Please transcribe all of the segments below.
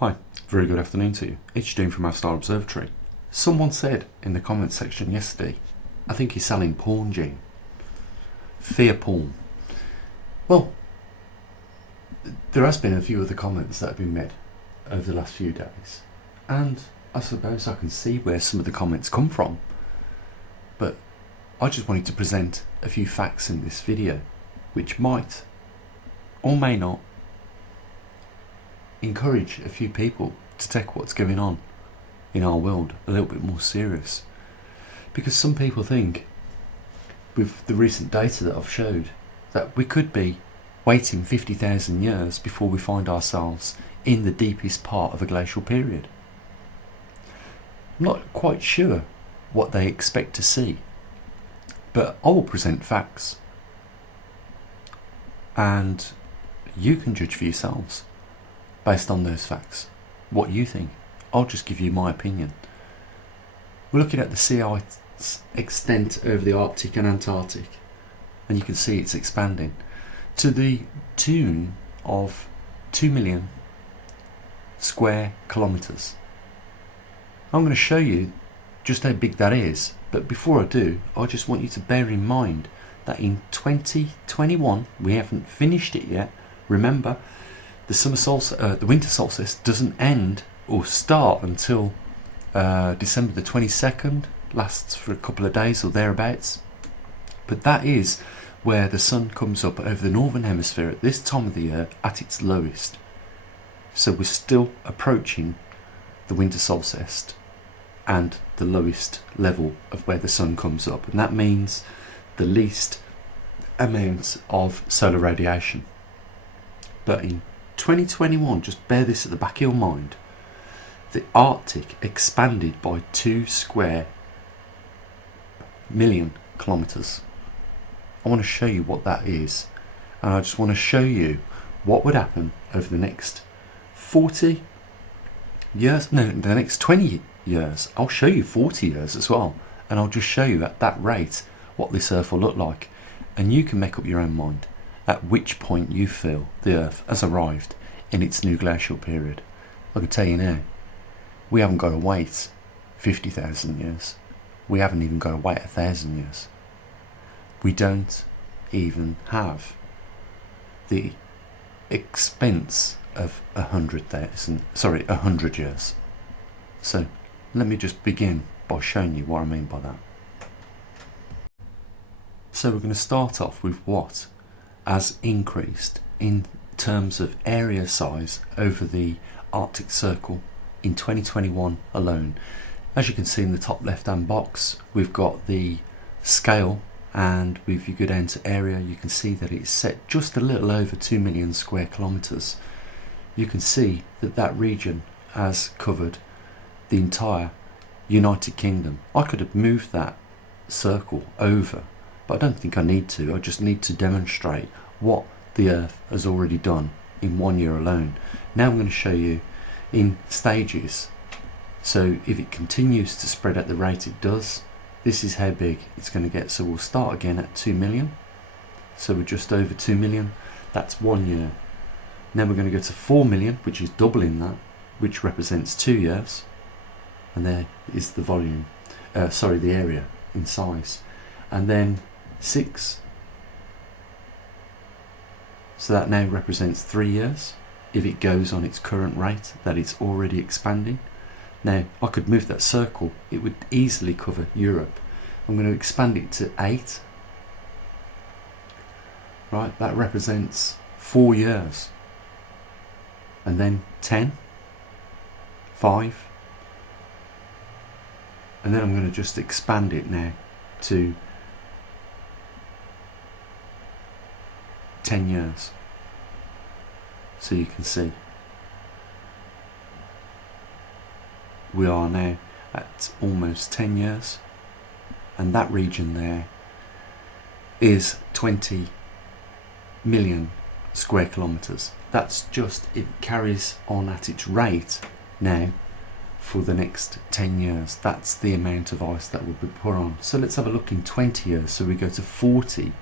Hi, very good afternoon to you. It's Dean from maverickstar Observatory. Someone said in the comments section yesterday, I think he's selling porn, Gene. Fear porn. Well, there has been a few other comments that have been made over the last few days, and I suppose I can see where some of the comments come from, but I just wanted to present a few facts in this video which might or may not encourage a few people to take what's going on in our world a little bit more serious, because some people think, with the recent data that I've showed, that we could be waiting 50,000 years before we find ourselves in the deepest part of a glacial period. I'm not quite sure what they expect to see, but I will present facts and you can judge for yourselves based on those facts what you think. I'll just give you my opinion. We're looking at the sea ice extent over the Arctic and Antarctic, and you can see it's expanding to the tune of 2 million square kilometres. I'm going to show you just how big that is, but before I do, I just want you to bear in mind that in 2021, we haven't finished it yet. Remember, the winter solstice doesn't end or start until December the 22nd, lasts for a couple of days or thereabouts, but that is where the sun comes up over the northern hemisphere at this time of the year at its lowest. So we're still approaching the winter solstice and the lowest level of where the sun comes up, and that means the least amount of solar radiation. But in 2021, just bear this at the back of your mind, the Arctic expanded by 2 square million kilometres. I want to show you what that is, and I just want to show you what would happen over the next 40 years, no, the next 20 years. I'll show you 40 years as well, and I'll just show you at that rate what this Earth will look like, and you can make up your own mind at which point you feel the Earth has arrived in its new glacial period. I can tell you now, we haven't got to wait 50,000 years. We haven't even got to wait 1,000 years. We don't even have the expense of 100 years. So let me just begin by showing you what I mean by that. So we're going to start off with what has increased in terms of area size over the Arctic Circle in 2021 alone. As you can see in the top left hand box, we've got the scale, and if you go down to area, you can see that it's set just a little over 2 million square kilometres. You can see that that region has covered the entire United Kingdom. I could have moved that circle over, but I don't think I need to. I just need to demonstrate what the Earth has already done in 1 year alone. Now I'm going to show you in stages. So if it continues to spread at the rate it does, this is how big it's going to get. So we'll start again at 2 million. So we're just over 2 million. That's 1 year. Now we're going to go to 4 million, which is doubling that, which represents 2 years. And there is the volume, the area in size. And then 6. So that now represents 3 years if it goes on its current rate that it's already expanding. Now I could move that circle, it would easily cover Europe. I'm going to expand it to 8. Right, that represents 4 years. And then 10, 5, and then I'm going to just expand it now to 10 years. So you can see we are now at almost 10 years, and that region there is 20 million square kilometres. That's just, it carries on at its rate now for the next 10 years. That's the amount of ice that will be put on. So let's have a look in 20 years. So we go to 40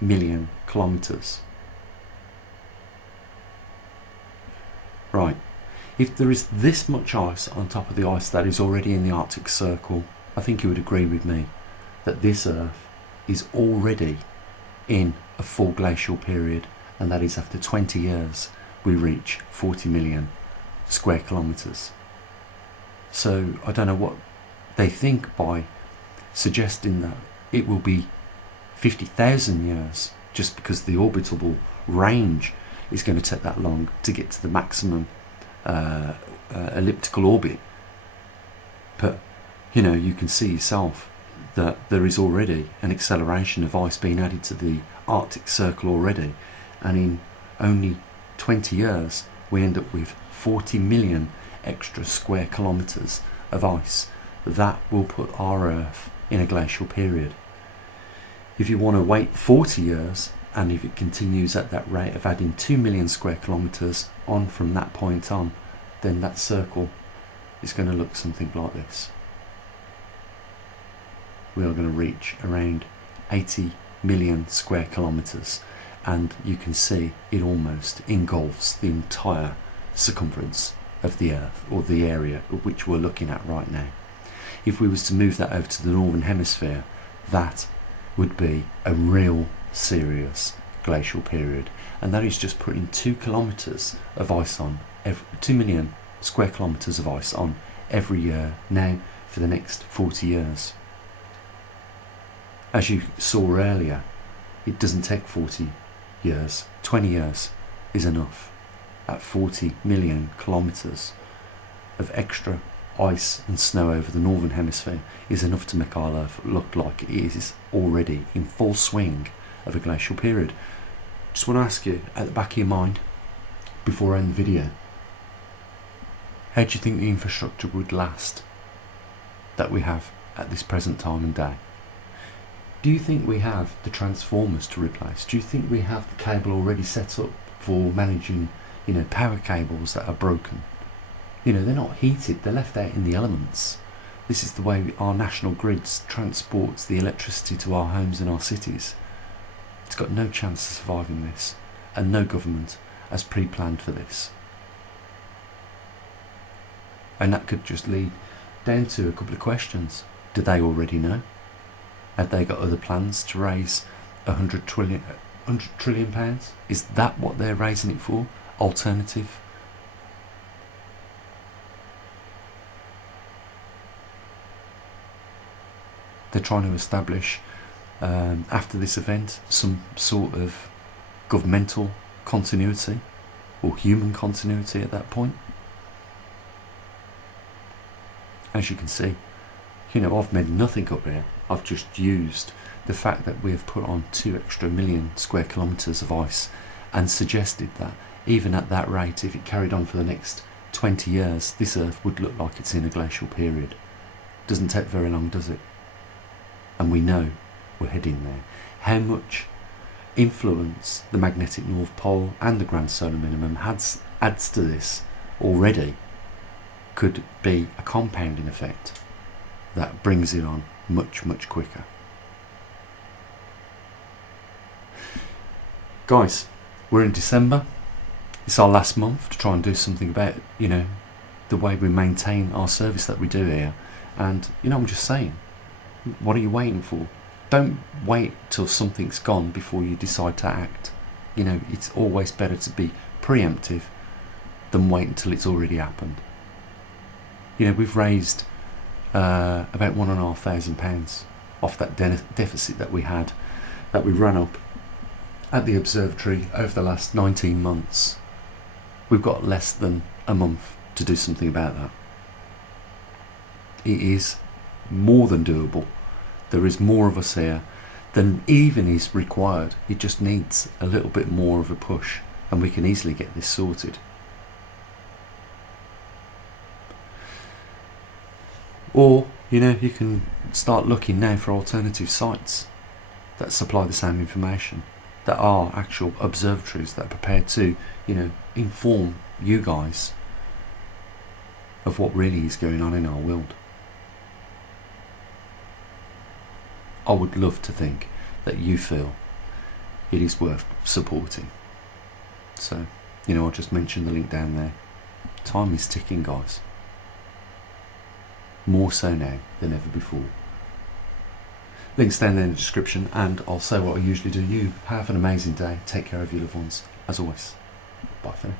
million kilometres. Right, If there is this much ice on top of the ice that is already in the Arctic Circle, I think you would agree with me that this Earth is already in a full glacial period, and that is after 20 years we reach 40 million square kilometres. So I don't know what they think by suggesting that it will be 50,000 years, just because the orbital range is going to take that long to get to the maximum elliptical orbit. But you know, you can see yourself that there is already an acceleration of ice being added to the Arctic Circle already, and in only 20 years we end up with 40 million extra square kilometres of ice. That will put our Earth in a glacial period. If you want to wait 40 years, and if it continues at that rate of adding 2 million square kilometres on from that point on, then that circle is going to look something like this. We are going to reach around 80 million square kilometres, and you can see it almost engulfs the entire circumference of the Earth, or the area which we're looking at right now. If we was to move that over to the northern hemisphere, that would be a real serious glacial period, and that is just putting 2 kilometres of ice on, 2 million square kilometres of ice on every year now for the next 40 years. As you saw earlier, it doesn't take 40 years, 20 years is enough. At 40 million kilometres of extra ice and snow over the northern hemisphere is enough to make our Earth look like it is already in full swing of a glacial period. Just want to ask you, at the back of your mind, before I end the video, how do you think the infrastructure would last that we have at this present time and day? Do you think we have the transformers to replace? Do you think we have the cable already set up for managing, you know, power cables that are broken? You know, they're not heated, they're left out in the elements. This is the way our national grids transports the electricity to our homes and our cities. It's got no chance of surviving this, and no government has pre-planned for this. And that could just lead down to a couple of questions. Do they already know? Have they got other plans to raise 100 trillion pounds? Is that what they're raising it for? Alternative? They're trying to establish, after this event, some sort of governmental continuity, or human continuity at that point. As you can see, you know, I've made nothing up here. I've just used the fact that we have put on 2 extra million square kilometres of ice, and suggested that even at that rate, if it carried on for the next 20 years, this Earth would look like it's in a glacial period. Doesn't take very long, does it? And we know we're heading there. How much influence the magnetic North Pole and the Grand Solar Minimum adds to this already could be a compounding effect that brings it on much, much quicker. Guys, we're in December. It's our last month to try and do something about, you know, the way we maintain our service that we do here. And, you know, I'm just saying, what are you waiting for? Don't wait till something's gone before you decide to act. You know, it's always better to be preemptive than wait until it's already happened. You know, we've raised about £1,500 off that deficit that we had, that we ran up at the observatory over the last 19 months. We've got less than a month to do something about that. It is more than doable. There is more of us here than even is required. It just needs a little bit more of a push, and we can easily get this sorted. Or, you know, you can start looking now for alternative sites that supply the same information, that are actual observatories that are prepared to, you know, inform you guys of what really is going on in our world. I would love to think that you feel it is worth supporting. So, you know, I'll just mention the link down there Time is ticking, guys. More so now than ever before. Links down there in the description, and I'll say what I usually do. You have an amazing day. Take care of your loved ones. As always, bye for now.